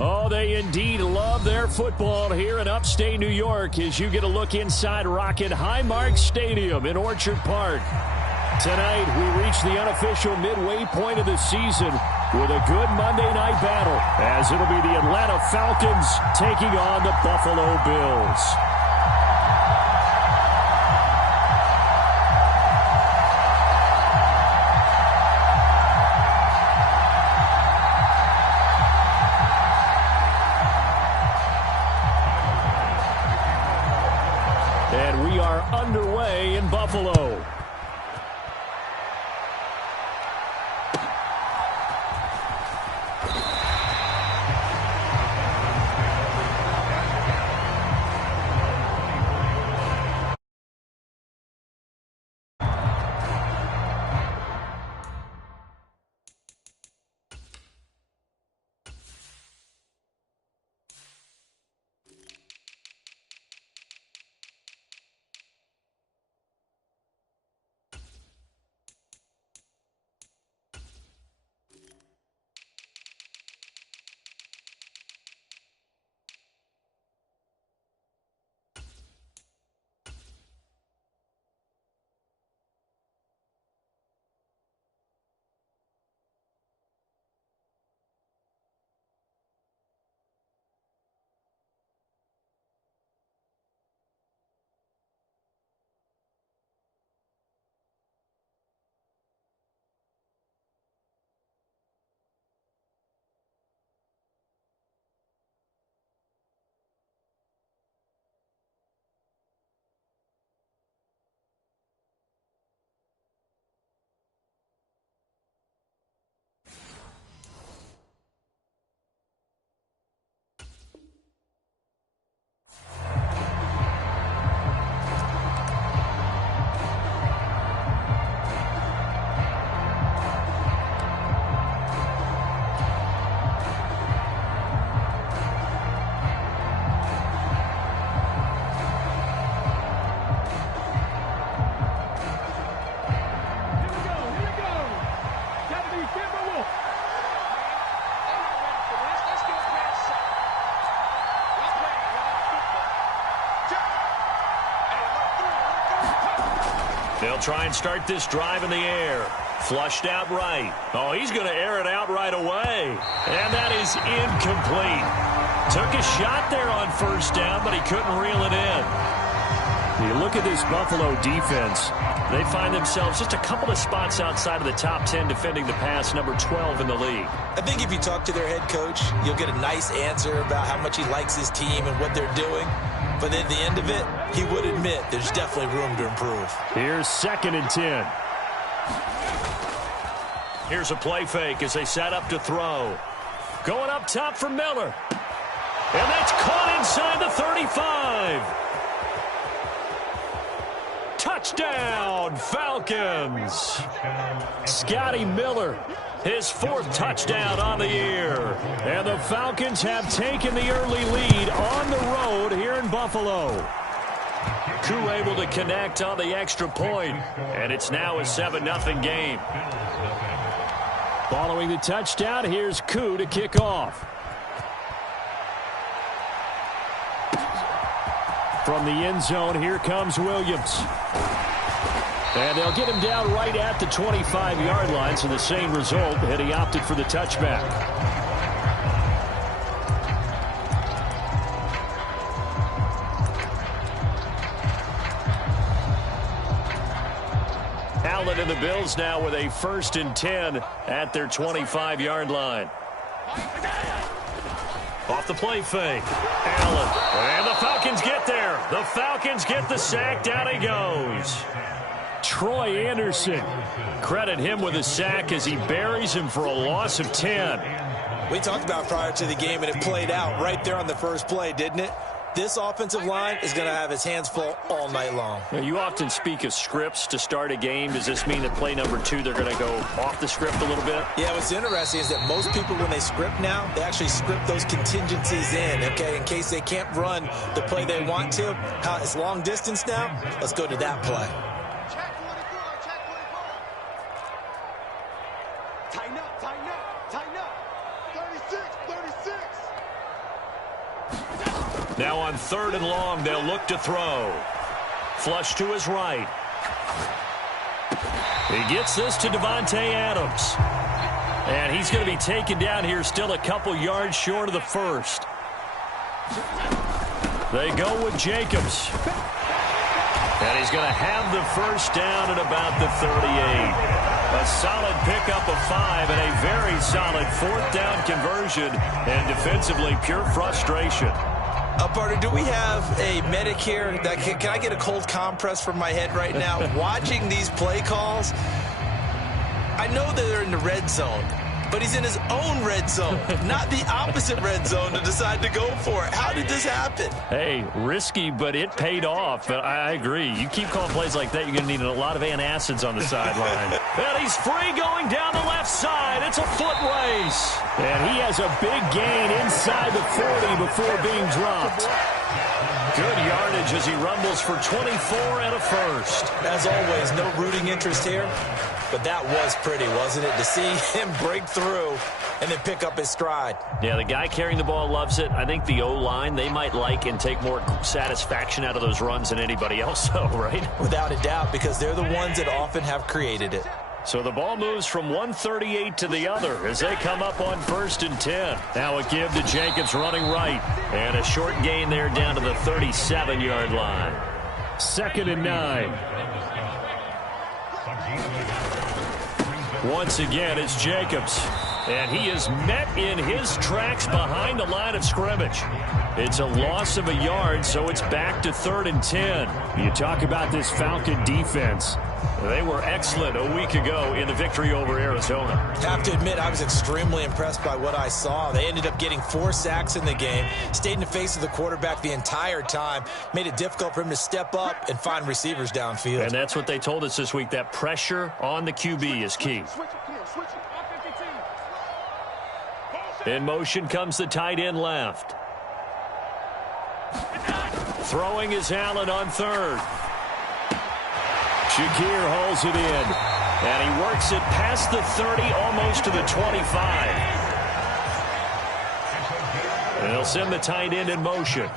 Oh, they indeed love their football here in upstate New York as you get a look inside Rocket Highmark Stadium in Orchard Park. Tonight, we reach the unofficial midway point of the season with a good Monday night battle, as it'll be the Atlanta Falcons taking on the Buffalo Bills. And we are underway in Buffalo. They'll try and start this drive in the air. Flushed out right. Oh, he's going to air it out right away. And that is incomplete. Took a shot there on first down, but he couldn't reel it in. You look at this Buffalo defense. They find themselves just a couple of spots outside of the top 10 defending the pass, number 12 in the league. I think if you talk to their head coach, you'll get a nice answer about how much he likes his team and what they're doing. But at the end of it, he would admit there's definitely room to improve. Here's 2nd and 10. Here's a play fake as they set up to throw. Going up top for Miller. And that's caught inside the 35. Touchdown, Falcons. Scotty Miller, his 4th touchdown on the year. And the Falcons have taken the early lead on the road here in Buffalo. Koo able to connect on the extra point, and it's now a 7-0 game. Following the touchdown, here's Koo to kick off. From the end zone, here comes Williams. And they'll get him down right at the 25-yard line, so the same result, and he opted for the touchback. Allen and the Bills now with a 1st and 10 at their 25-yard line. Off the play fake. Allen. And the Falcons get there. The Falcons get the sack. Down he goes. Troy Anderson. Credit him with a sack as he buries him for a loss of 10. We talked about prior to the game, and it played out right there on the first play, didn't it? This offensive line is going to have his hands full all night long. You often speak of scripts to start a game. Does this mean that play number 2, they're going to go off the script a little bit? Yeah, what's interesting is that most people, when they script now, they actually script those contingencies in, okay, in case they can't run the play they want to. It's long distance now. Let's go to that play. Tighten up, tighten up, tighten up. 36, 36. 3rd and long. They'll look to throw. Flush to his right. He gets this to Devontae Adams. And he's going to be taken down here, still a couple yards short of the first. They go with Jacobs. And he's going to have the first down at about the 38. A solid pickup of 5 and a very solid 4th down conversion. And defensively, pure frustration. Partner, do we have a medic here? That can I get a cold compress from my head right now? Watching these play calls, I know that they're in the red zone, but he's in his own red zone, not the opposite red zone to decide to go for it. How did this happen? Hey, risky, but it paid off. But I agree. You keep calling plays like that, you're going to need a lot of antacids on the sideline. And he's free going down the left side. It's a foot race. And he has a big gain inside the 40 before being dropped. Good yardage as he rumbles for 24 and a first. As always, no rooting interest here. But that was pretty, wasn't it? To see him break through and then pick up his stride. Yeah, the guy carrying the ball loves it. I think the O-line, they might like and take more satisfaction out of those runs than anybody else, though, right? Without a doubt, because they're the ones that often have created it. So the ball moves from 138 to the other as they come up on 1st and 10. Now a give to Jacobs running right. And a short gain there down to the 37-yard line. 2nd and 9. Once again, it's Jacobs. And he is met in his tracks behind the line of scrimmage. It's a loss of a yard, so it's back to 3rd and 10. You talk about this Falcon defense. They were excellent a week ago in the victory over Arizona. Have to admit, I was extremely impressed by what I saw. They ended up getting 4 sacks in the game, stayed in the face of the quarterback the entire time, made it difficult for him to step up and find receivers downfield. And that's what they told us this week, that pressure on the QB is key. In motion comes the tight end left. Throwing is Allen on 3rd. Shakir holds it in. And he works it past the 30, almost to the 25. And they'll send the tight end in motion.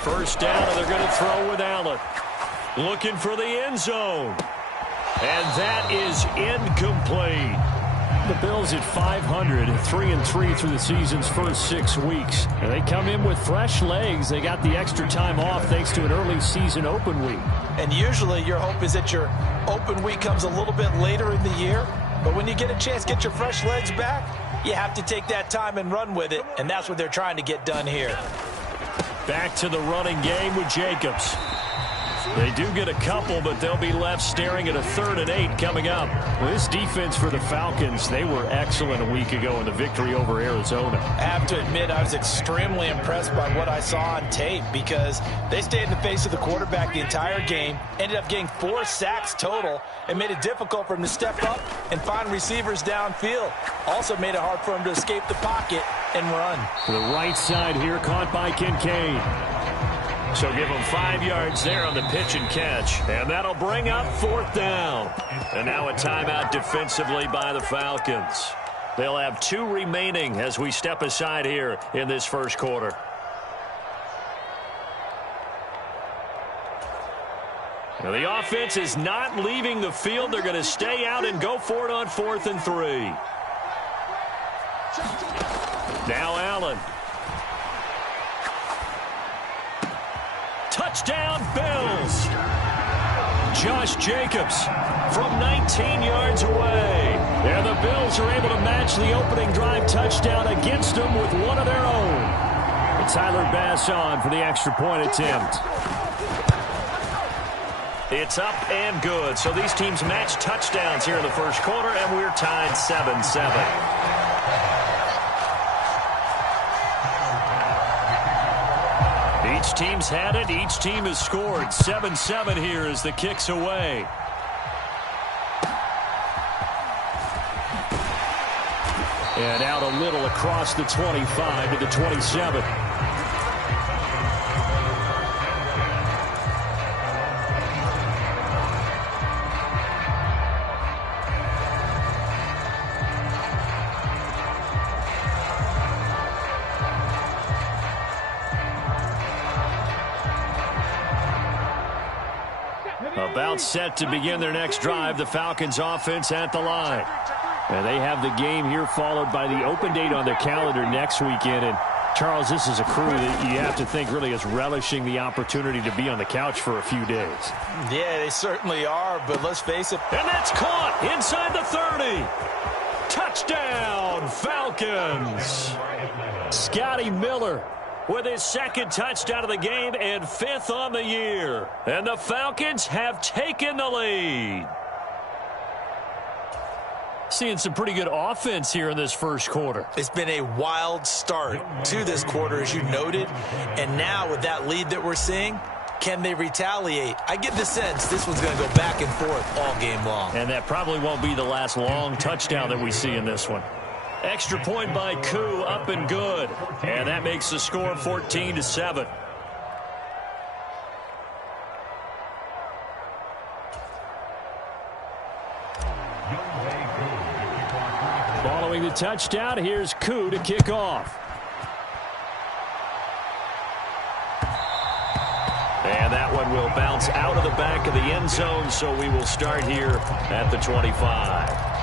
First down, and they're going to throw with Allen. Looking for the end zone. And that is incomplete. The Bills at 500, 3-3 through the season's first 6 weeks. And they come in with fresh legs. They got the extra time off thanks to an early season open week. And usually your hope is that your open week comes a little bit later in the year. But when you get a chance to get your fresh legs back, you have to take that time and run with it. And that's what they're trying to get done here. Back to the running game with Jacobs. They do get a couple, but they'll be left staring at a 3rd and 8 coming up. Well, this defense for the Falcons, they were excellent a week ago in the victory over Arizona. I have to admit, I was extremely impressed by what I saw on tape because they stayed in the face of the quarterback the entire game, ended up getting 4 sacks total, and made it difficult for him to step up and find receivers downfield. Also made it hard for him to escape the pocket and run. The right side here caught by Kincaid. So give them 5 yards there on the pitch and catch. And that'll bring up 4th down. And now a timeout defensively by the Falcons. They'll have 2 remaining as we step aside here in this first quarter. Now the offense is not leaving the field. They're going to stay out and go for it on 4th and 3. Now Allen. Touchdown, Bills. Josh Jacobs from 19 yards away. And the Bills are able to match the opening drive touchdown against them with one of their own. And Tyler Bass on for the extra point attempt. It's up and good. So these teams match touchdowns here in the first quarter, and we're tied 7-7. Each team's had it. Each team has scored. 7-7 here as the kick's away. And out a little across the 25 to the 27. About set to begin their next drive, the Falcons offense at the line. And they have the game here followed by the open date on their calendar next weekend. And Charles, this is a crew that you have to think really is relishing the opportunity to be on the couch for a few days. Yeah, they certainly are, but let's face it. And that's caught inside the 30. Touchdown, Falcons. Scotty Miller with his second touchdown of the game and 5th on the year. And the Falcons have taken the lead. Seeing some pretty good offense here in this first quarter. It's been a wild start to this quarter, as you noted. And now with that lead that we're seeing, can they retaliate? I get the sense this one's going to go back and forth all game long. And that probably won't be the last long touchdown that we see in this one. Extra point by Koo, up and good. And that makes the score 14-7. Following the touchdown, here's Koo to kick off. And that one will bounce out of the back of the end zone, so we will start here at the 25.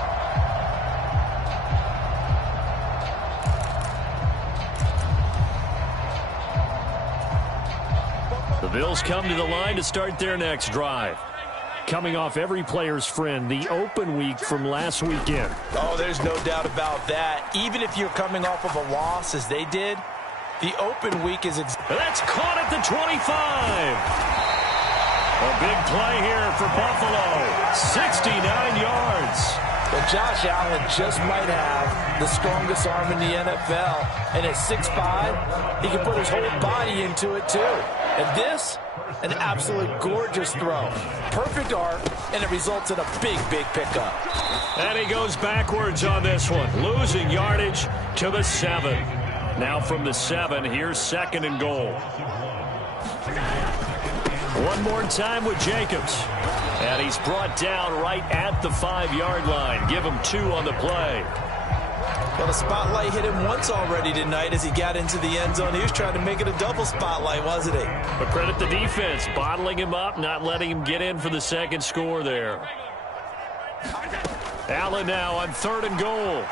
The Bills come to the line to start their next drive. Coming off every player's friend, the open week from last weekend. Oh, there's no doubt about that. Even if you're coming off of a loss, as they did, the open week is... That's caught at the 25. A big play here for Buffalo. 69 yards. But Josh Allen just might have the strongest arm in the NFL. And at 6'5", he can put his whole body into it, too. And this, an absolute gorgeous throw. Perfect arc, and it results in a big, big pickup. And he goes backwards on this one, losing yardage to the 7. Now from the 7, here's 2nd and goal. One more time with Jacobs. And he's brought down right at the 5-yard line. Give him 2 on the play. Well, the spotlight hit him once already tonight as he got into the end zone. He was trying to make it a double spotlight, wasn't he? But credit the defense, bottling him up, not letting him get in for the second score there. Allen now on 3rd and goal.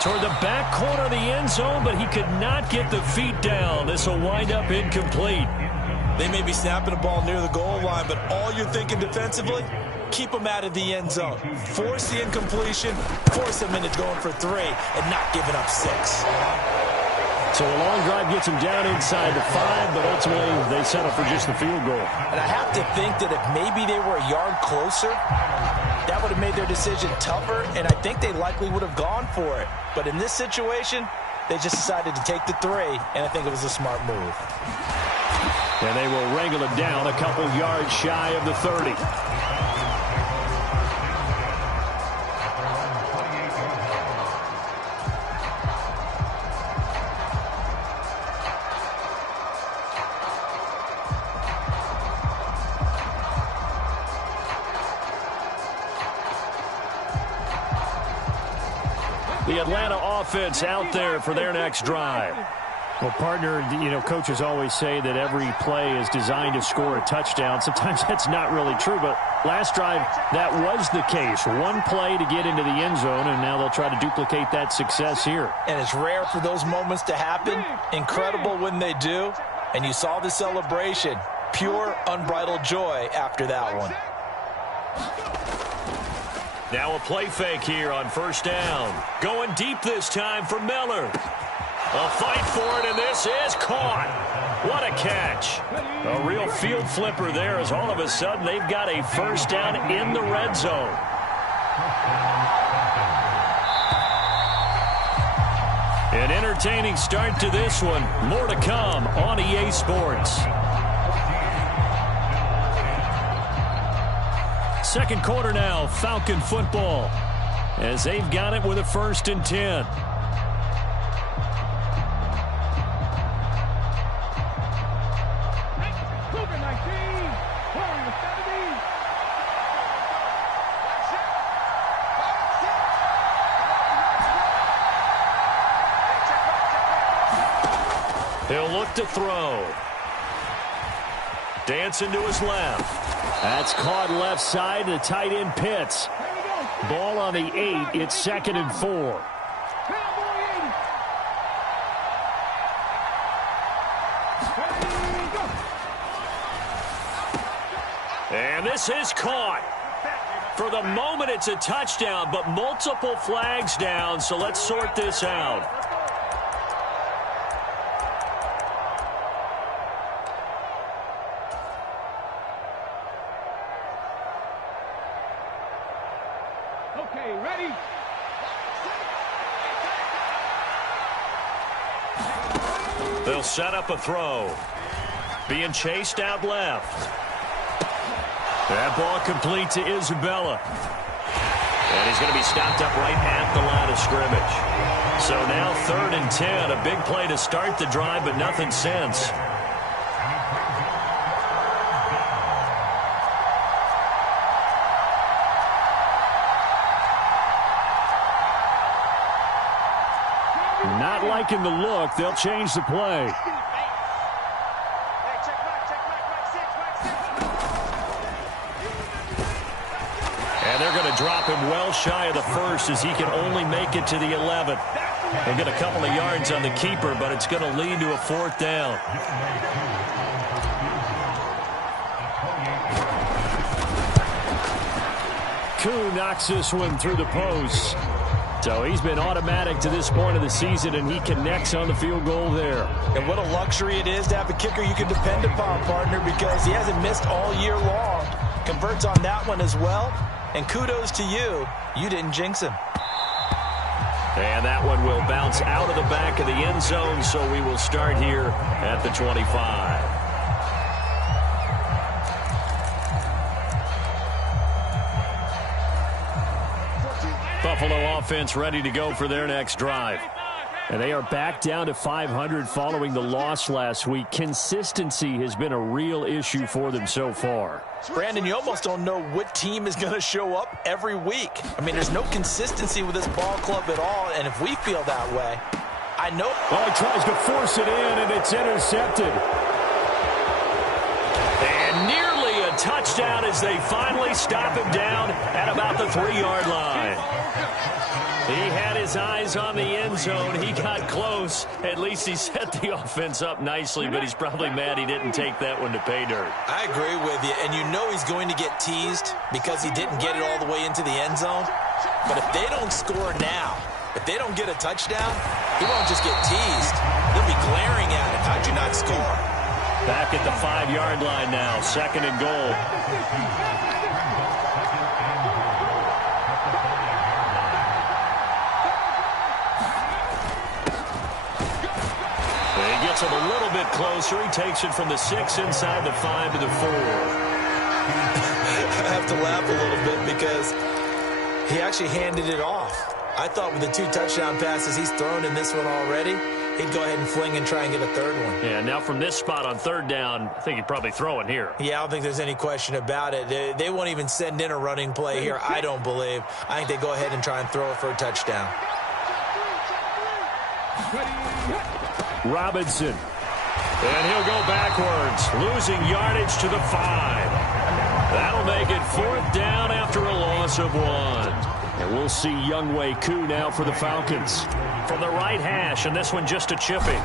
Toward the back corner of the end zone, but he could not get the feet down. This will wind up incomplete. They may be snapping the ball near the goal line, but all you're thinking defensively, keep them out of the end zone. Force the incompletion, force them into going for 3, and not giving up 6. So a long drive gets them down inside the 5, but ultimately they settle for just the field goal. And I have to think that if maybe they were a yard closer, that would have made their decision tougher, and I think they likely would have gone for it. But in this situation, they just decided to take the 3, and I think it was a smart move. And they will wrangle it down a couple yards shy of the 30. The Atlanta offense out there for their next drive. Well, partner, coaches always say that every play is designed to score a touchdown. Sometimes that's not really true, but last drive, that was the case. One play to get into the end zone, and now they'll try to duplicate that success here. And it's rare for those moments to happen. Incredible when they do. And you saw the celebration. Pure, unbridled joy after that one. Now a play fake here on 1st down. Going deep this time for Miller. A fight for it, and this is caught. What a catch. A real field flipper there as all of a sudden they've got a 1st down in the red zone. An entertaining start to this one. More to come on EA Sports. Second quarter now, Falcon football, as they've got it with a 1st and 10. He'll look to throw. Dancing to his left. That's caught left side. The tight end Pitts. Ball on the 8. It's 2nd and 4. And this is caught. For the moment, it's a touchdown, but multiple flags down, so let's sort this out. Okay, ready? They'll set up a throw. Being chased out left. That ball complete to Isabella. And he's going to be stopped up right at the line of scrimmage. So now 3rd and 10. A big play to start the drive, but nothing since. Not liking the look. They'll change the play. And they're going to drop him well shy of the 1st as he can only make it to the 11th. They'll get a couple of yards on the keeper, but it's going to lead to a 4th down. Koo knocks this one through the post. So he's been automatic to this point of the season, and he connects on the field goal there. And what a luxury it is to have a kicker you can depend upon, partner, because he hasn't missed all year long. Converts on that one as well. And kudos to you. You didn't jinx him. And that one will bounce out of the back of the end zone, so we will start here at the 25. Buffalo offense ready to go for their next drive. And they are back down to 500 following the loss last week. Consistency has been a real issue for them so far. Brandon, you almost don't know what team is going to show up every week. I mean, there's no consistency with this ball club at all, and if we feel that way, I know. Well, he tries to force it in, and it's intercepted. And nearly a touchdown as they finally stop him down at about the 3-yard line. He had his eyes on the end zone. He got close. At least he set the offense up nicely, but he's probably mad he didn't take that one to pay dirt. I agree with you, and you know he's going to get teased because he didn't get it all the way into the end zone. But if they don't score now, if they don't get a touchdown, he won't just get teased. They'll be glaring at him. How'd you not score? Back at the 5-yard line now, 2nd and goal. He gets him a little bit closer. He takes it from the 6 inside the 5 to the 4. I have to laugh a little bit because he actually handed it off. I thought with the 2 touchdown passes he's thrown in this one already, he'd go ahead and fling and try and get a 3rd one. Yeah, now from this spot on 3rd down, I think he'd probably throw it here. Yeah, I don't think there's any question about it. They won't even send in a running play here, I don't believe. I think they go ahead and try and throw it for a touchdown. Robinson. And he'll go backwards, losing yardage to the 5. That'll make it 4th down after a loss of 1. And we'll see Younghoe Koo now for the Falcons. From the right hash, and this one just a chipping.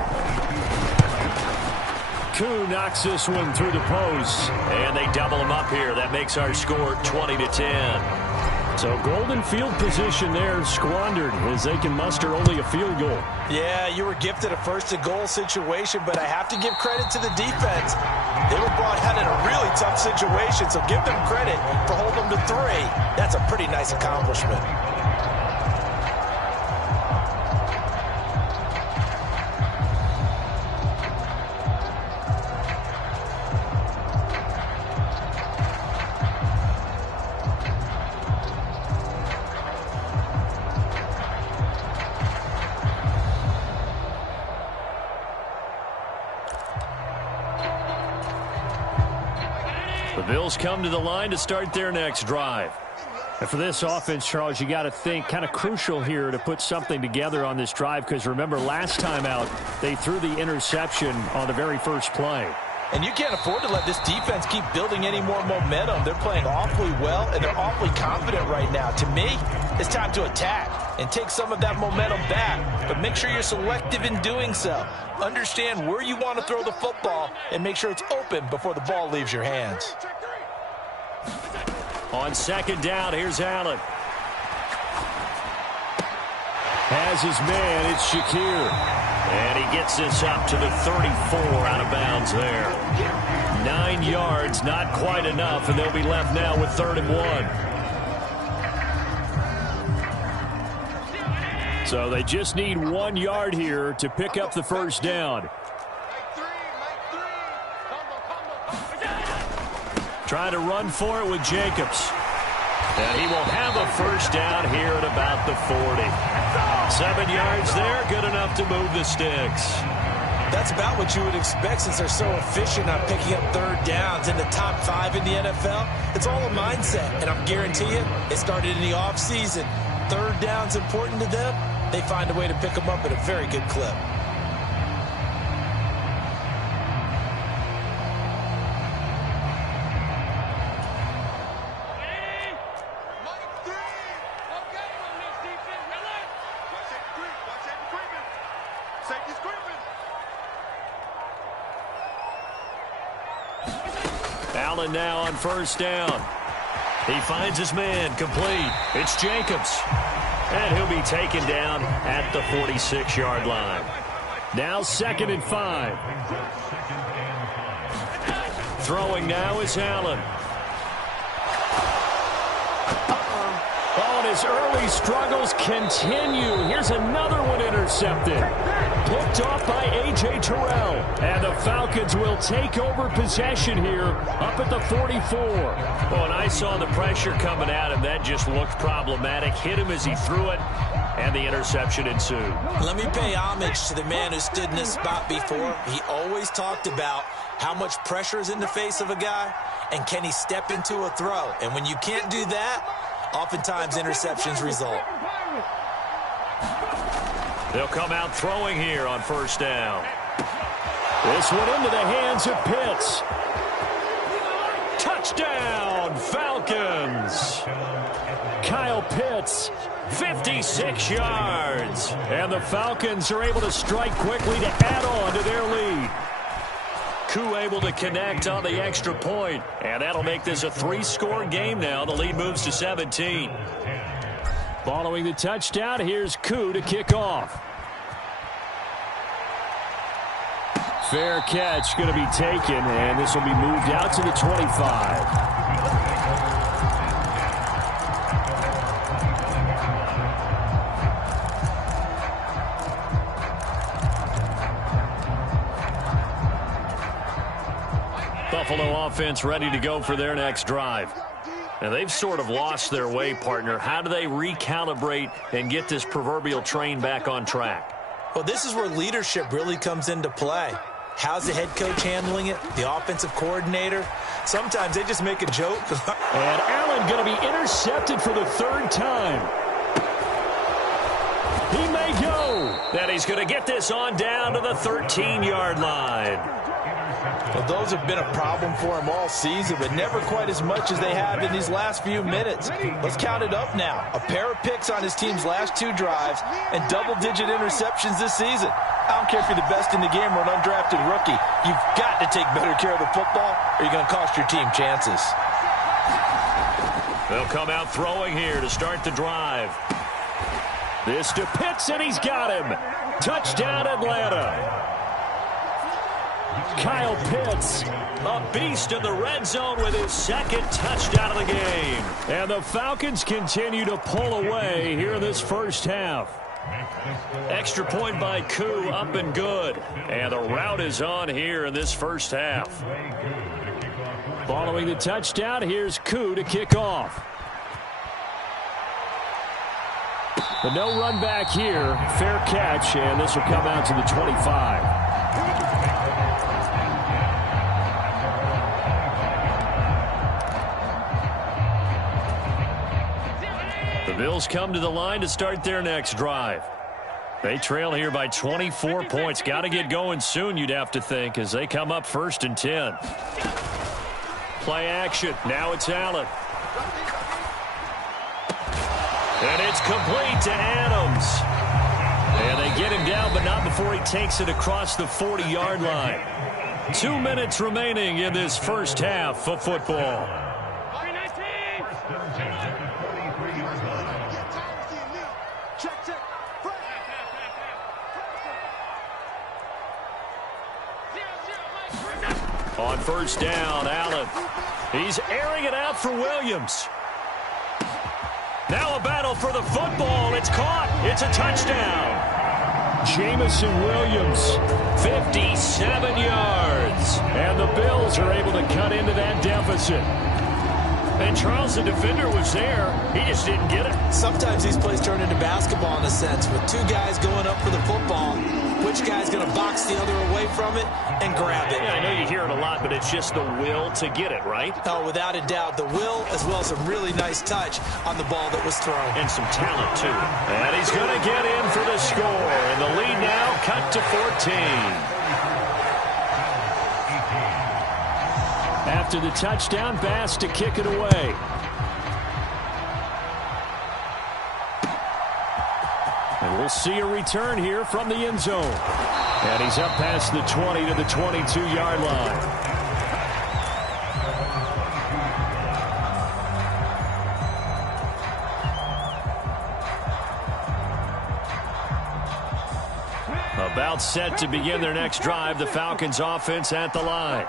Koo knocks this one through the post. And they double him up here. That makes our score 20-10. So golden field position there squandered as they can muster only a field goal. Yeah, you were gifted a 1st-and-goal situation, but I have to give credit to the defense. They were brought out in a really tough situation, so give them credit for holding them to 3. That's a pretty nice accomplishment. The Bills come to the line to start their next drive. And for this offense, Charles, you got to think kind of crucial here to put something together on this drive because remember last time out, they threw the interception on the very first play. And you can't afford to let this defense keep building any more momentum. They're playing awfully well, and they're awfully confident right now. To me, it's time to attack and take some of that momentum back. But make sure you're selective in doing so. Understand where you want to throw the football and make sure it's open before the ball leaves your hands. On second down, here's Allen. Has his man, it's Shakir. And he gets this up to the 34 out of bounds there. 9 yards, not quite enough, and they'll be left now with 3rd and 1. So they just need 1 yard here to pick up the first down. Trying to run for it with Jacobs. And he will have a first down here at about the 40. 7 yards there, good enough to move the sticks. That's about what you would expect since they're so efficient on picking up 3rd downs in the top 5 in the NFL. It's all a mindset, and I'm guarantee you it started in the offseason. 3rd down's important to them. They find a way to pick them up at a very good clip. Allen now on first down. He finds his man, complete. It's Jacobs. And he'll be taken down at the 46-yard line. Now 2nd and 5. Throwing now is Allen. Oh, and his early struggles continue. Here's another one intercepted. Picked off by A.J. Terrell. And the Falcons will take over possession here up at the 44. Oh, and I saw the pressure coming at him. That just looked problematic. Hit him as he threw it, and the interception ensued. Let me pay homage to the man who stood in this spot before. He always talked about how much pressure is in the face of a guy, and can he step into a throw. And when you can't do that, oftentimes interceptions result. They'll come out throwing here on first down. This one into the hands of Pitts. Touchdown, Falcons. Kyle Pitts, 56 yards. And the Falcons are able to strike quickly to add on to their lead. Koo able to connect on the extra point. And that'll make this a 3-score game now. The lead moves to 17. Following the touchdown, here's Koo to kick off. Fair catch going to be taken, and this will be moved out to the 25. Buffalo offense ready to go for their next drive. Now, they've sort of lost their way, partner. How do they recalibrate and get this proverbial train back on track? Well, this is where leadership really comes into play. How's the head coach handling it? The offensive coordinator? Sometimes they just make a joke. And Allen going to be intercepted for the 3rd time. He may go. And he's going to get this on down to the 13-yard line. Well, those have been a problem for him all season, but never quite as much as they have in these last few minutes. Let's count it up now. A pair of picks on his team's last 2 drives and double-digit interceptions this season. I don't care if you're the best in the game or an undrafted rookie. You've got to take better care of the football or you're going to cost your team chances. They'll come out throwing here to start the drive. This to Pitts, and he's got him. Touchdown, Atlanta. Kyle Pitts, a beast in the red zone with his 2nd touchdown of the game. And the Falcons continue to pull away here in this first half. Extra point by Koo, up and good. And the route is on here in this first half. Following the touchdown, here's Koo to kick off. The no run back here, fair catch, and this will come out to the 25. The Bills come to the line to start their next drive. They trail here by 24 points. Got to get going soon, you'd have to think, as they come up 1st and 10. Play action. Now it's Allen. And it's complete to Adams. And they get him down, but not before he takes it across the 40-yard line. 2 minutes remaining in this first half of football. On 1st down, Allen. He's airing it out for Williams. Now a battle for the football. It's caught. It's a touchdown. Jamison Williams, 57 yards. And the Bills are able to cut into that deficit. And Charles, the defender, was there. He just didn't get it. Sometimes these plays turn into basketball in a sense. With two guys going up for the football, which guy's going to box the other away from it and grab it? Yeah, I know you hear it a lot, but it's just the will to get it, right? Oh, without a doubt. The will, as well as a really nice touch on the ball that was thrown. And some talent, too. And he's going to get in for the score. And the lead now cut to 14. After the touchdown, Bass to kick it away. And we'll see a return here from the end zone. And he's up past the 20 to the 22-yard line. About set to begin their next drive, the Falcons offense at the line.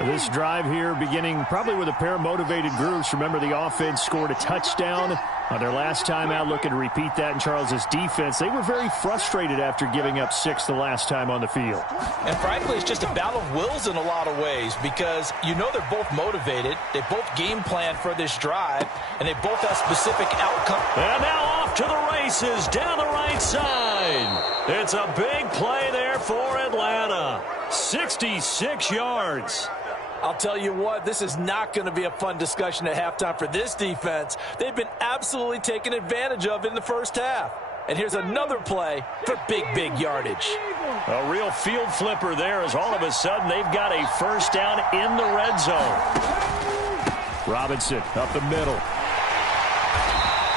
This drive here beginning probably with a pair of motivated groups. Remember, the offense scored a touchdown on their last time out, looking to repeat that in Charles's defense. They were very frustrated after giving up 6 the last time on the field. And frankly, it's just a battle of wills in a lot of ways, because you know they're both motivated. They both game plan for this drive, and they both have specific outcomes. And now off to the races down the right side. It's a big play there for Atlanta. 66 yards. I'll tell you what, this is not going to be a fun discussion at halftime for this defense. They've been absolutely taken advantage of in the first half. And here's another play for big yardage. A real field flipper there, as all of a sudden they've got a first down in the red zone. Robinson up the middle.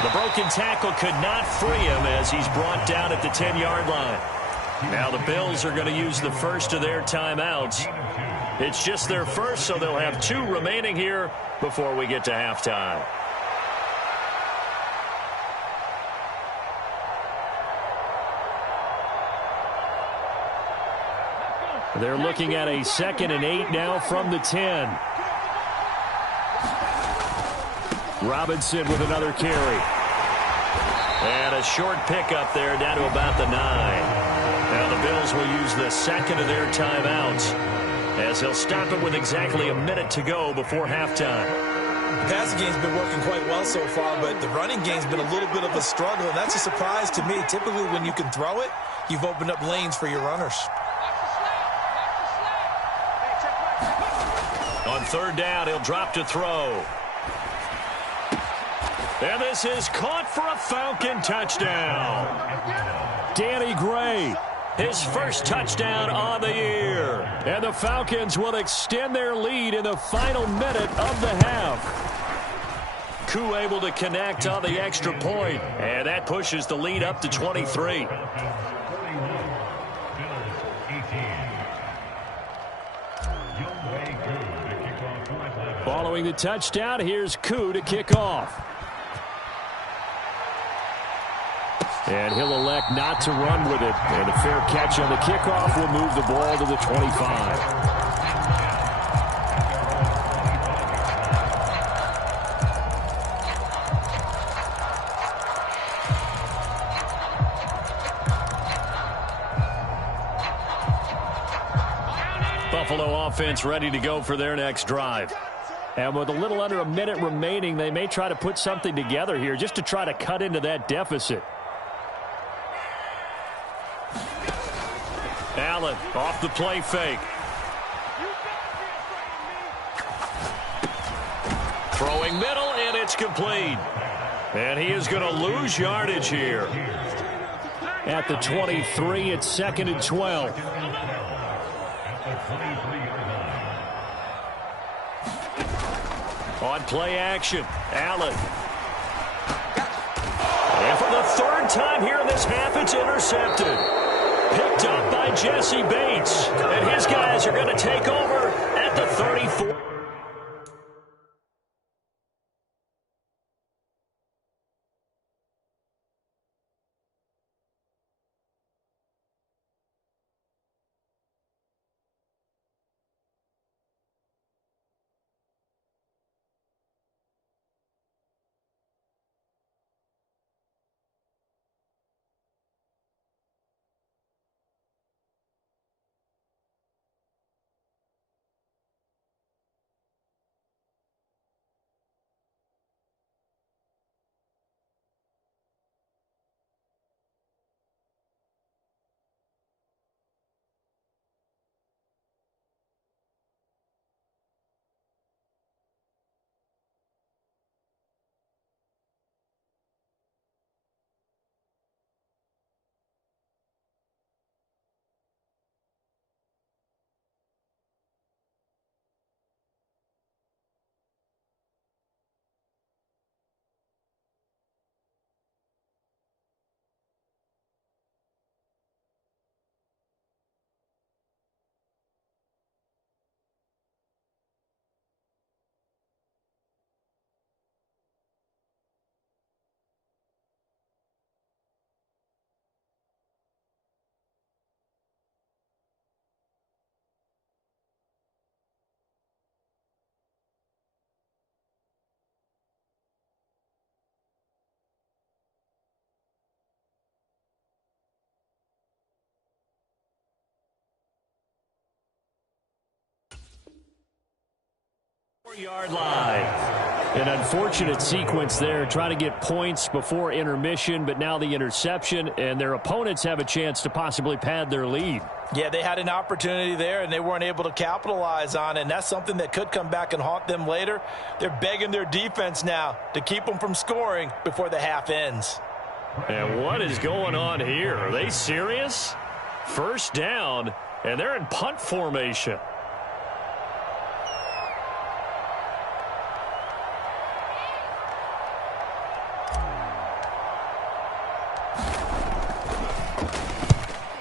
The broken tackle could not free him as he's brought down at the 10-yard line. Now the Bills are going to use the first of their timeouts. It's just their first, so they'll have 2 remaining here before we get to halftime. They're looking at a 2nd and 8 now from the 10. Robinson with another carry. And a short pickup there down to about the 9. Now the Bills will use the second of their timeouts, as they'll stop it with exactly a minute to go before halftime. The passing game's been working quite well so far, but the running game's been a little bit of a struggle, and that's a surprise to me. Typically, when you can throw it, you've opened up lanes for your runners. On 3rd down, he'll drop to throw. And this is caught for a Falcon touchdown. Danny Gray, his first touchdown on the year. And the Falcons will extend their lead in the final minute of the half. Koo able to connect on the extra point, and that pushes the lead up to 23. Following the touchdown, here's Koo to kick off. And he'll elect not to run with it. And a fair catch on the kickoff will move the ball to the 25. Buffalo offense ready to go for their next drive. And with a little under a minute remaining, they may try to put something together here just to try to cut into that deficit. Allen off the play fake. Throwing middle, and it's complete. And he is going to lose yardage here. at the 23. It's 2nd and 12. On play action, Allen. And for the 3rd time here in this half, it's intercepted. Picked up by Jesse Bates. And his guys are going to take over at the 34. Yard line. An unfortunate sequence there, trying to get points before intermission, but now the interception, and their opponents have a chance to possibly pad their lead. Yeah, they had an opportunity there, and they weren't able to capitalize on it, and that's something that could come back and haunt them later. They're begging their defense now to keep them from scoring before the half ends. And what is going on here? Are they serious? 1st down, and they're in punt formation.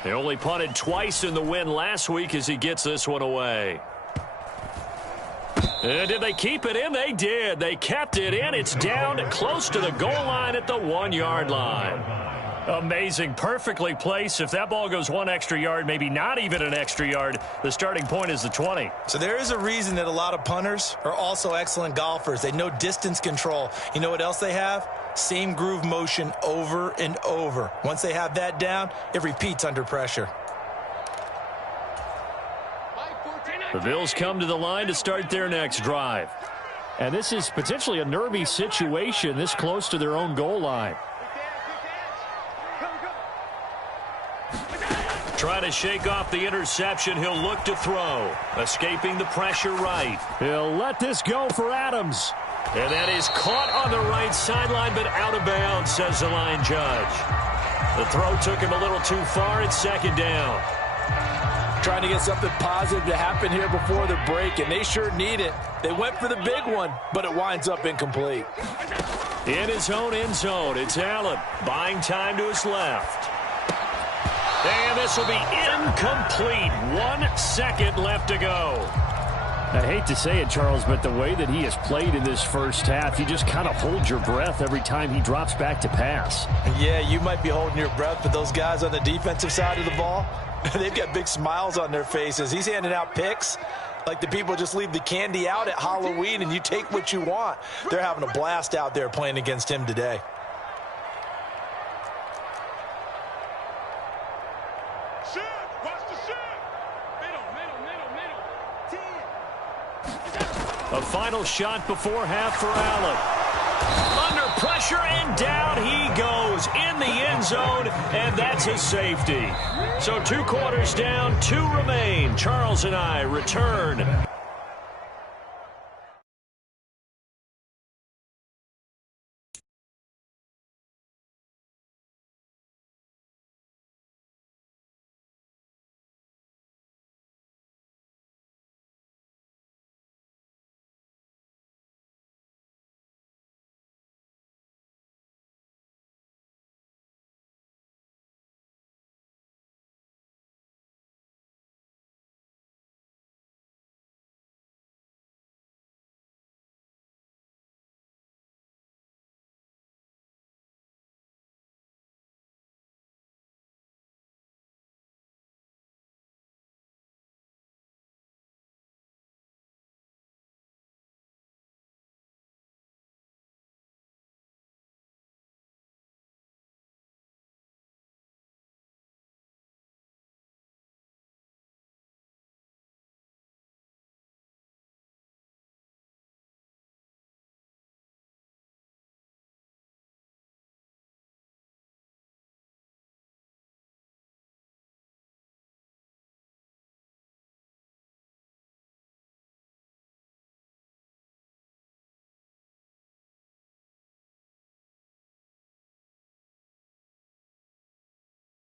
They only punted twice in the win last week as he gets this one away. And did they keep it in? They did. They kept it in. It's down close to the goal line at the 1-yard line. Amazing. Perfectly placed. If that ball goes 1 extra yard, maybe not even an extra yard, the starting point is the 20. So there is a reason that a lot of punters are also excellent golfers. They know distance control. You know what else they have? Same groove motion over and over. Once they have that down, it repeats under pressure. The Bills come to the line to start their next drive. And this is potentially a nervy situation this close to their own goal line. Trying to shake off the interception. He'll look to throw. Escaping the pressure right. He'll let this go for Adams. And that is caught on the right sideline, but out of bounds, says the line judge. The throw took him a little too far. It's 2nd down. Trying to get something positive to happen here before the break, and they sure need it. They went for the big one, but it winds up incomplete. In his own end zone, it's Allen. Buying time to his left. And this will be incomplete. 1 second left to go. I hate to say it, Charles, but the way that he has played in this first half, you just kind of hold your breath every time he drops back to pass. Yeah, you might be holding your breath, but those guys on the defensive side of the ball, they've got big smiles on their faces. He's handing out picks like the people just leave the candy out at Halloween and you take what you want. They're having a blast out there playing against him today. A final shot before half for Allen. Under pressure, and down he goes in the end zone, and that's a safety. So 2 quarters down, 2 remain. Charles and I return